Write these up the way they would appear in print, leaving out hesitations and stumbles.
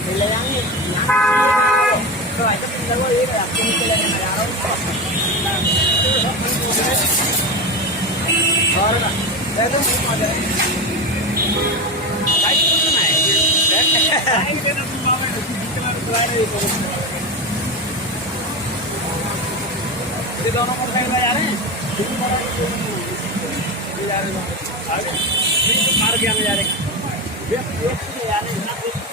फिर ले जाएंगे यहाँ तो भाई तो वो ये आपको नीचे ले जाना जा रहा हूँ और तो आ जाए भाई तो ना है ये देना तुम मामा ने कितना बुला रहे हो ये दोनों मोटरसाइकिल जा रहे हैं आगे मार के आने जा रहे हैं जा रहे हैं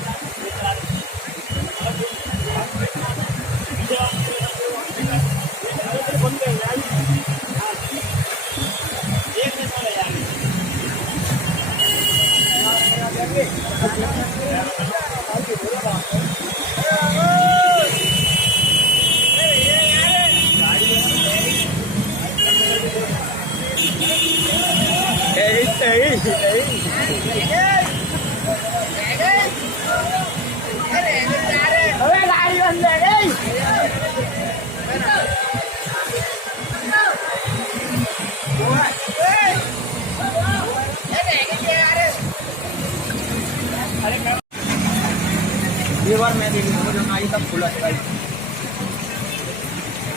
ये बार मैं देखी जो नाई तब खुला है भाई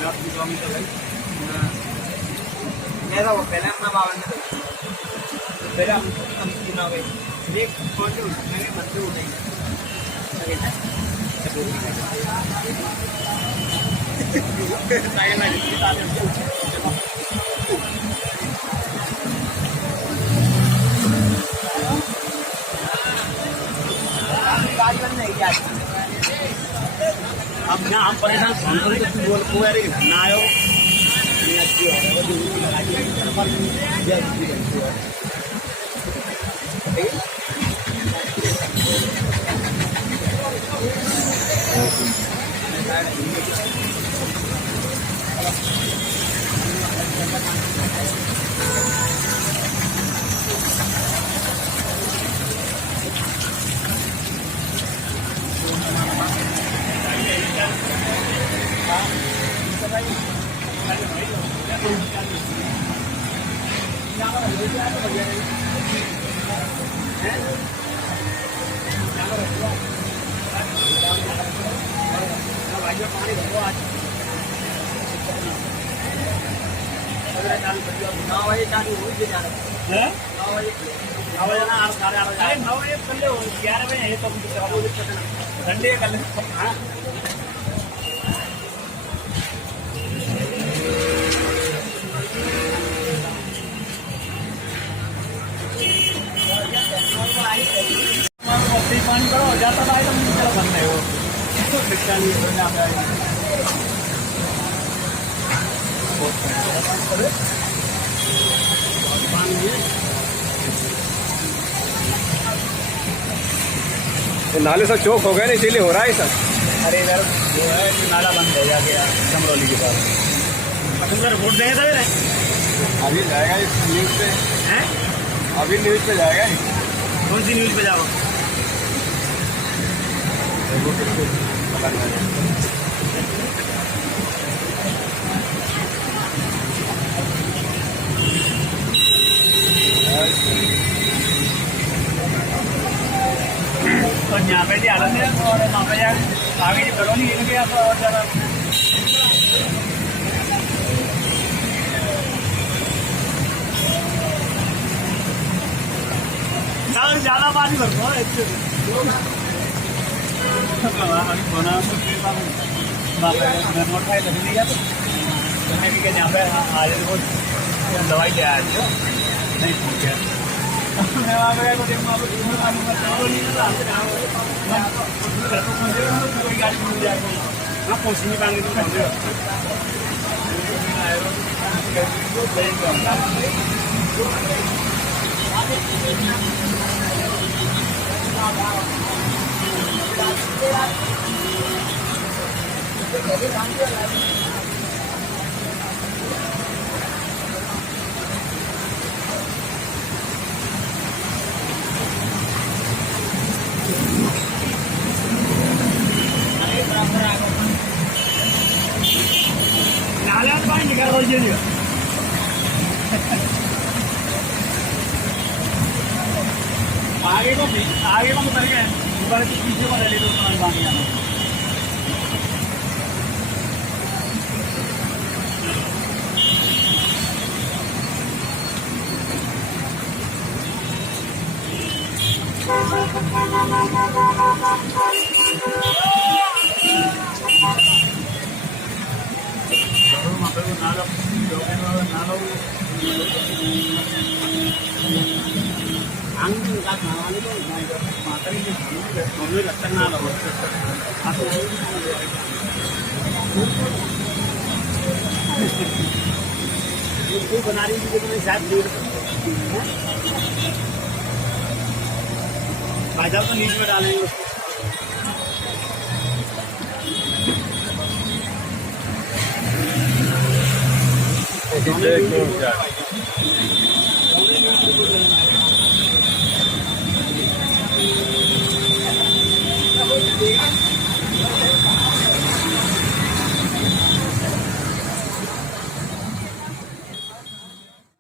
आपकी स्वामी तो भाई मेरा वो पहले अपना बावन में पहले हम सुना हुए देख कौन से उठाएंगे मन से उठेंगे गाड़ी बंद नहीं क्या अब ना हम परेशान फोन करें तो बोल को यार ना आयो ये अच्छी है वो दूर की लगा के पर संडे कल हाँ पानी करो जाता था तो चलो बंद है वो नाले सब चौक हो गए ना इसीलिए हो रहा है सर। अरे इधर जो है नाला बंद हो गया समरौली के पास उधर वोट देंगे सर अभी जाएगा इस न्यूज़ पे हैं अभी न्यूज़ पे जाएगा कौन सी न्यूज़ पे जाओ तो यहाँ पे हालत है और वहाँ पे यार आगे जो करो नहीं इनके आप और ज़्यादा ज़्यादा पानी भरता है मोटरसाइकिल नहीं जाते भी क्या यहाँ पे आज वो दवाई ले आया था नहीं ठीक है मैं वहाँ पे को देखूँ कोई गाड़ी मिल जाएगी हाँ पहुँच नहीं पाएंगे तो पहुँचे नाले में पानी निकाल दीजिए आगे को उतर गए बार पीछे वाले ले लो पानी आना बना रही थी शायद भाई साहब तो नीचे में डालेंगे उसको एक